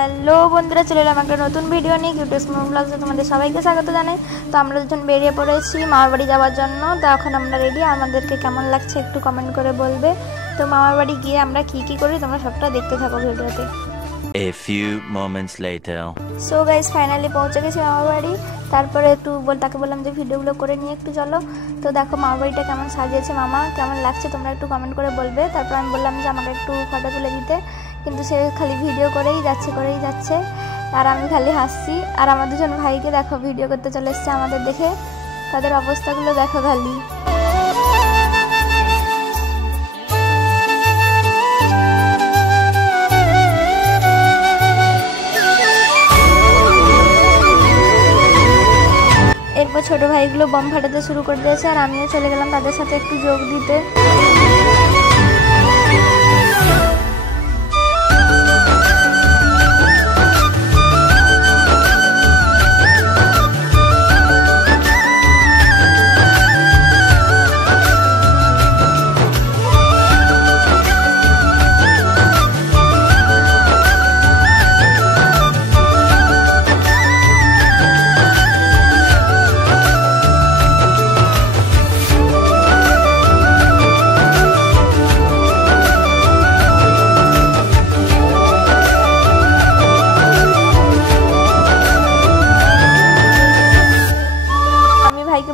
Hello বন্ধুরা, চলে এলাম একটা নতুন ভিডিও নিয়ে কিউটেস মোম ব্লগসে তোমাদের সবাইকে স্বাগত জানাই। তো আমরা দুজন বেরিয়ে পড়েছি মামার বাড়ি যাওয়ার জন্য। তো এখন আমরা রেডি, আমাদেরকে কেমন লাগছে একটু কমেন্ট করে বলবে। তো মামার বাড়ি গিয়ে আমরা কি করি তোমরা সবটা দেখতে থাকো ভিডিওতে। A few moments later. So guys, finally পৌঁছে গেছি মামার বাড়ি। তারপরে একটু তাকে বললাম যে ভিডিওগুলো করে নিয়ে একটু চলো। তো দেখো মামার বাড়িটা কেমন সাজিয়েছে, মামা কেমন লাগছে তোমরা একটু কমেন্ট করে বলবে। তারপর আমি বললাম যে আমাকে একটু ফটো তুলে দিতে, কিন্তু সে খালি ভিডিও করেই যাচ্ছে আর আমি খালি হাসছি। আর আমার দুজন ভাইকে দেখো ভিডিও করতে চলে এসছে আমাদের দেখে, তাদের অবস্থাগুলো দেখো খালি। এরপর ছোট ভাইগুলো বম ফাটাতে শুরু করে দিয়েছে আর আমিও চলে গেলাম তাদের সাথে একটু যোগ দিতে।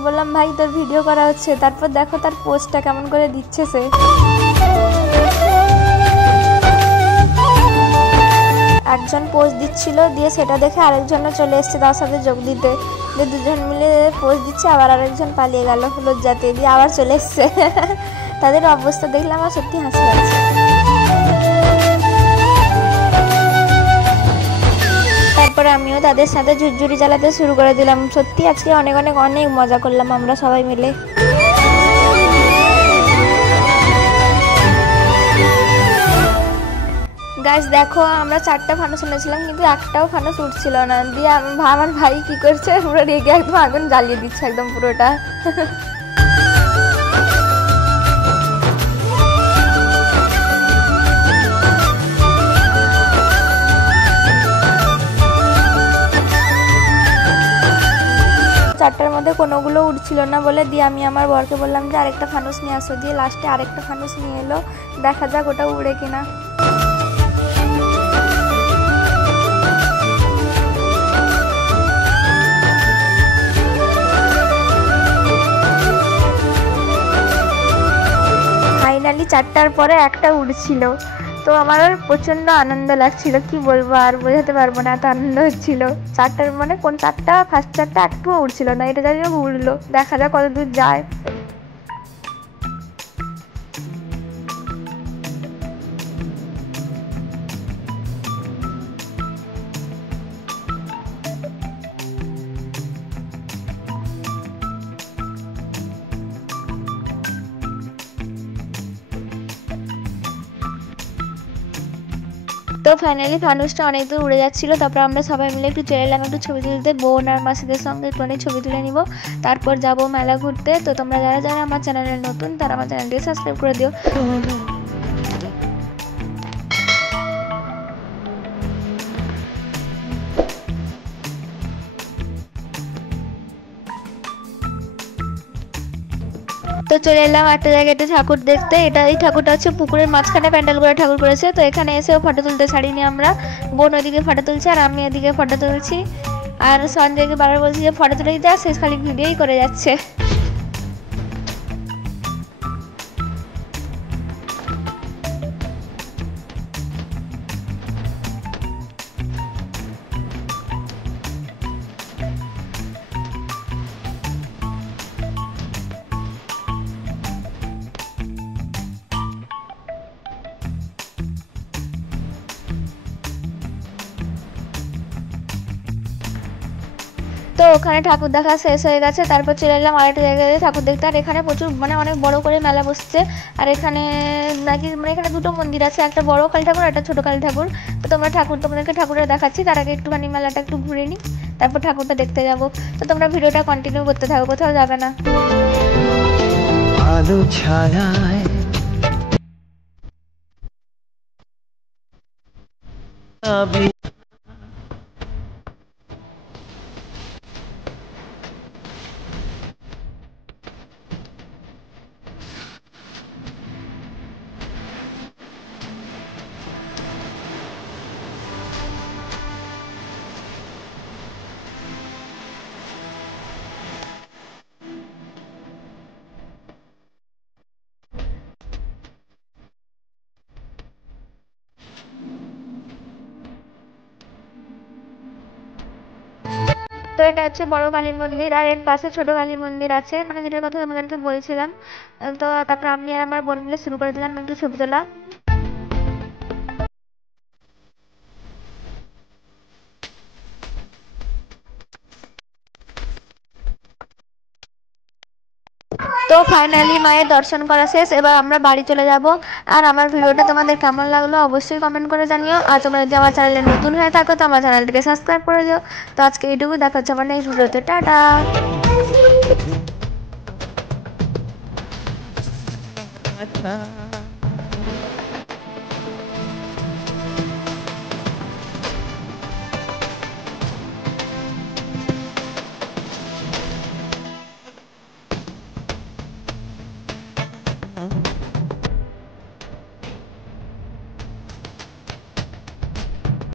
বললাম ভাই তোর ভিডিও করা হচ্ছে, তারপর দেখো তার পোস্টটা কেমন করে দিচ্ছে সে। একজন পোস্ট দিচ্ছিল, দিয়ে সেটা দেখে আরেকজনও চলে এসছে তার সাথে যোগ দিতে। দুজন মিলে পোস্ট দিচ্ছে, আবার আরেকজন পালিয়ে গেল লজ্জাতে, দিয়ে আবার চলে এসছে। তাদের অবস্থা দেখলে আমার সত্যি হাসি লাগছে। তারপরে আমিও তাদের সাথে ঝুরঝুরি চালাতে শুরু করে দিলাম। সত্যি আজকে অনেক মজা করলাম আমরা সবাই মিলে। গাইস দেখো, আমরা 4টা ফানুস এনেছিলাম কিন্তু একটাও ফানুস উঠছিল না। দিয়ে আমার ভাই কি করছে, পুরো রেগে একদম আগুন জ্বালিয়ে দিচ্ছে একদম পুরোটা। চারটার মধ্যে কোনোগুলো উঠছিল না বলে দিয়ে আমি আমার বরকে বললাম যে আরেকটা ফানুস নিয়ে আসো। দিয়ে লাস্টে আরেকটা ফানুস নিয়ে এলো, দেখা যাক ওটা উড়ে কিনা। ফাইনালি 4টার পরে একটা উড়ছিল। তো আমার প্রচন্ড আনন্দ লাগছিল, কি বলবো আর বোঝাতে পারবো না, এত আনন্দ হচ্ছিল। 4টার মানে কোন 4টা, ফার্স্ট 4টা একটুও উঠছিল না, এটা যাই হোক উড়লো, দেখা যাক কত দূর যায়। তো ফাইনালি ফানুসটা অনেক দূর উড়ে যাচ্ছিল। তারপর আমরা সবাই মিলে একটু চলে এলাম একটু ছবি তুলতে, বোন আর মাসিদের সঙ্গে একটু অনেক ছবি তুলে নিব। তারপর যাব মেলা ঘুরতে। তো তোমরা যারা আমার চ্যানেলে নতুন তারা আমার চ্যানেলটি সাবস্ক্রাইব করে দিও। তো চলে এলাম একটা জায়গায় ঠাকুর দেখতে। এই ঠাকুরটা হচ্ছে পুকুরের মাঝখানে প্যান্ডেল করে ঠাকুর করেছে। তো এখানে এসেও ফটো তুলতে ছাড়িনি আমরা। বোন ওইদিকে ফটো তুলছে আর আমি এদিকে ফটো তুলছি। আর সঞ্জয়কে বারবার বলছি যে ফটো তুলে দিতে, সে খালি ভিডিওই করে যাচ্ছে। তো ওখানে ঠাকুর দেখা শেষ হয়ে গেছে। তারপর চলে এলাম আরেকটা জায়গায় ঠাকুর দেখতে। আর এখানে প্রচুর অনেক বড় করে মেলা বসছে। আর এখানে নাকি এখানে দুটো মন্দির আছে, একটা বড় কালী ঠাকুর আর একটা ছোট কালী ঠাকুর। তো তোমাদেরকে ঠাকুরটা দেখাচ্ছি, তার আগে একটুখানি মেলাটা একটু ঘুরে নিই, তারপর ঠাকুরটা দেখতে যাব। তো তোমরা ভিডিওটা কন্টিনিউ করতে থাকো, কোথাও যাবে না। আলো ছায়ায় এটা হচ্ছে বড় কালীর মন্দির, আর এর পাশে ছোট কালীর মন্দির আছে, মানে যেটার কথা তোমাদেরকে বলছিলাম। তো তারপর আমি আর আমার বোন মিলে শুরু করে দিলাম একটু ছবি তোলা। তো ফাইনালি মায়ের দর্শন করা শেষ, এবার আমরা বাড়ি চলে যাব। আর আমার ভিডিওটা তোমাদের কেমন লাগলো অবশ্যই কমেন্ট করে জানিও। আর তোমরা যদি আমার চ্যানেলে নতুন হয়ে থাকো তো আমার চ্যানেলটিকে সাবস্ক্রাইব করে দিও। তো আজকে এইটুকু, দেখা হচ্ছে আমার নেক্সট ভিডিওতে। টাটা।